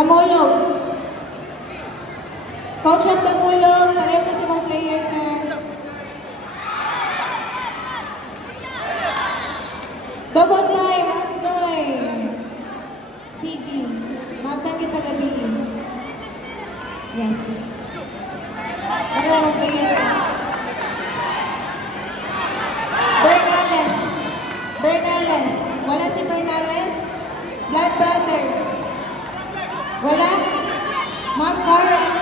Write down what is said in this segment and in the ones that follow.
Damulog. Coach of Damulog, pareho kasi mga players, sir. Double time, Andoy. Sige. Maptan kita gabi. Yes. Pareho mga players. Bernales. Bernales. Wala si Bernales. Blood Brothers. Wala. Ma'am Karen.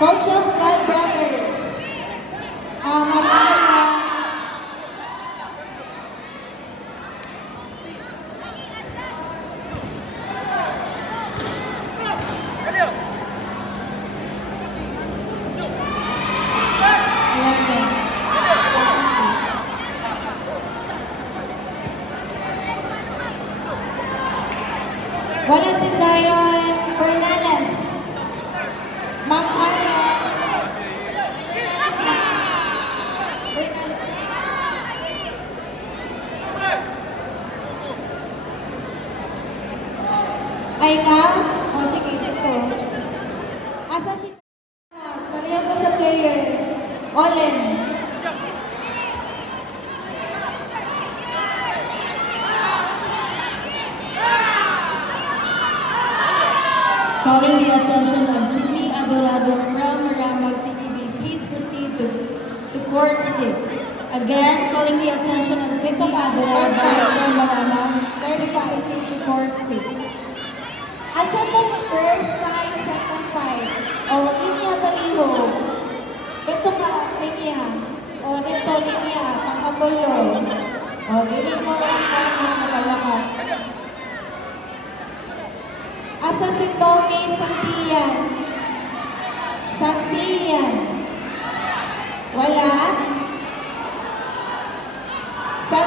Coach of Blood Brothers. Ma'am Karen. Wala si Zion Bernales. Ma'am Arya. Ay ka? O sige, ito. Asa si... Palihan ko sa player. Olen. Calling the attention of Cindy Adorado from Maramag TTV, please proceed to Court 6. Again, calling the attention of Cindy Adorado from Maramag, please proceed to Court 6. Asa po first five, second five? O, linya baliho. Dito ka, linya. O, dito, linya. Pakabulo. O, dili mo ang kanya, makalakot. Asa si Tommy Santillan? Santillan. Wala? Sir,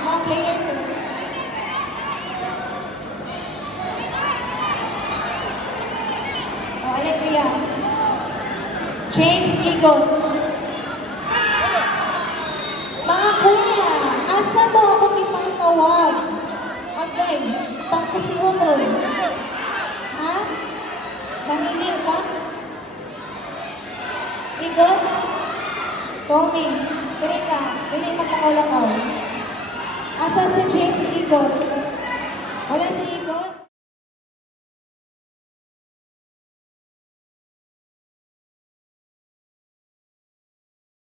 mga players, sir. O, alin kuya? James Ligon. Mga kuya, asa mo akong ipangtawag? Okay, pangkusiyon ron. Ha? Nanginig ka? Igon? Tommy, dili ka. Dili maglakaw-lakaw. Asa si James Igon?